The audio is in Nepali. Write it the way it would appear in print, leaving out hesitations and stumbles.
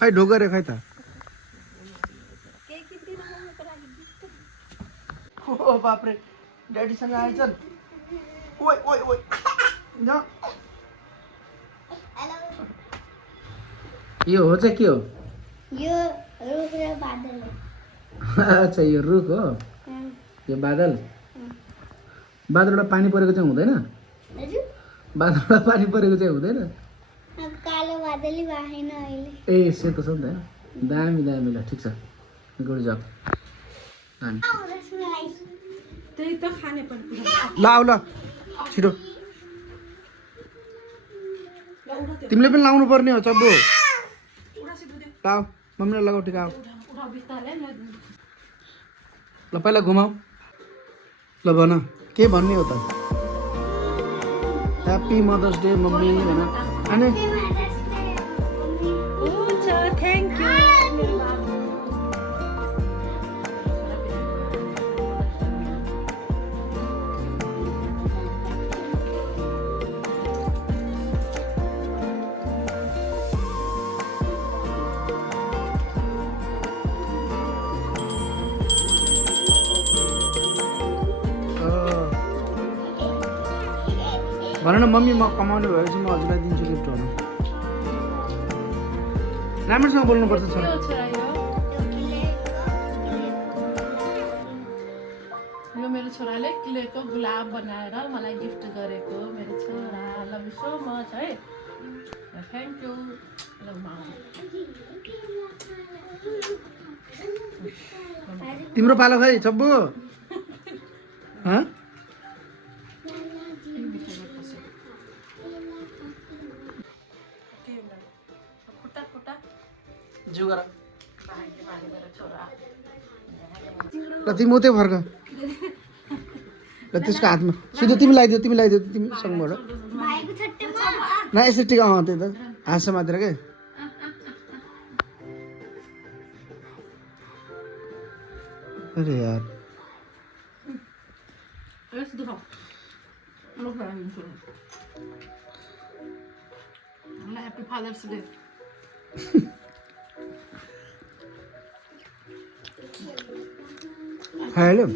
खै ढोका रे खै त ओ बापरे ड्याडीसँग आएछन् ओइ ओइ ओइ यो हो चाहिँ के हो यो रुख र बादल हो अच्छा यो रुख हो यो बादल बादलबाट पानी परेको चाहिँ हुँदैन बादलबाट पानी परेको चाहिँ हुँदैन कालो बादलै भएन अहिले ए सेतो छ नि त दामी दामी ल ठिक छ गुड जब त्यही त खाने पनि ल आऊ ल छिटो तिमीले पनि लाउनु पर्ने हो चब्बो ल आऊ मम्मीलाई लगाऊ ठिक आऊ ल पहिला घुमाऊ ल भन के भन्ने हो त ह्याप्पी मदर्स डे मम्मी भन अनि हुन्छ थ्याङ्क यू भन न मम्मी म कमाउने भएपछि म हजुरलाई दिन्छु गिफ्टहरू राम्रोसँग बोल्नुपर्छ छोरा यो मेरो छोराले क्लेको गुलाब बनाएर मलाई गिफ्ट गरेको मेरो छोरा लभ यु सो मच है थ्याङ्क यू तिम्रो पालो खै चब्बु खुट्टा खुट्टा जुगर मेरो छोरा ल तिमी उतै फर्क ल त्यसको हातमा सिधै तिमी लगाइदियो तिमी सँगबाट भाइको छट्टेमा न यसरी टिका त्यही त हाँस मात्र के अरे यार यस्तो दुखाउ ल ह्याप्पी फादर्स डे खाइहाल्यो